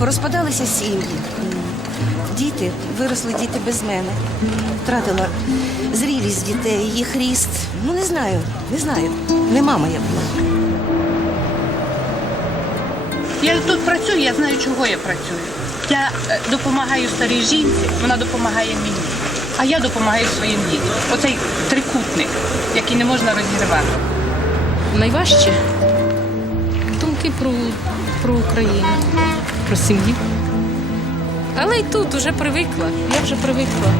Порозпадалися сім'ї. Діти, виросли діти без мене. Втратила зрілість дітей, їх ріст. Ну, не знаю, не знаю. Не мама я була. Я тут працюю, я знаю, чого я працюю. Я е, допомагаю старій жінці, вона допомагає мені. А я допомагаю своїм дітям. Оцей трикутник, який не можна розірвати. найважче думки про, про Україну, про сім'ю. Але й тут вже привикла. Я вже привикла.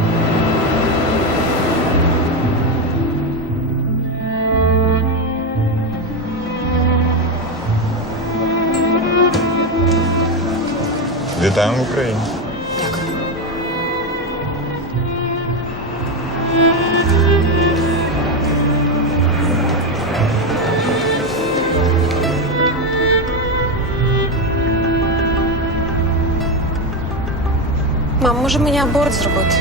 Вітаємо в Україні. Мам, може мені аборт зробити?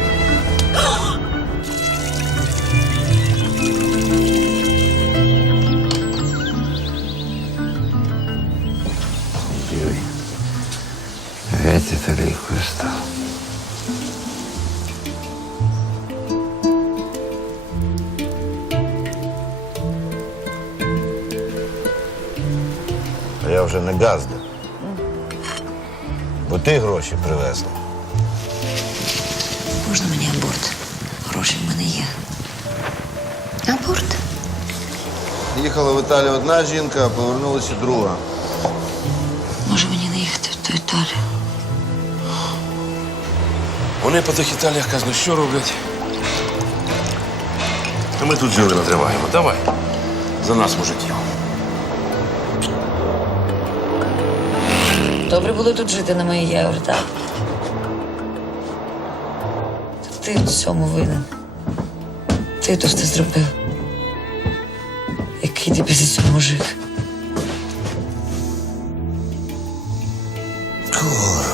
А я вже не газда. Бо ти гроші привезла. Можна мені аборт? Гроші в мене є. Аборт? Їхала в Італію одна жінка, а повернулася друга. Може мені не їхати в ту Італію? Вони по тих Італіях казно що роблять. А ми тут жили натриваємо. Давай. За нас, мужиків. Добре було тут жити на моїй євро, так? Ти в цьому винен. Ти то ж ти зробив. Який ти без цього мужик? Кур.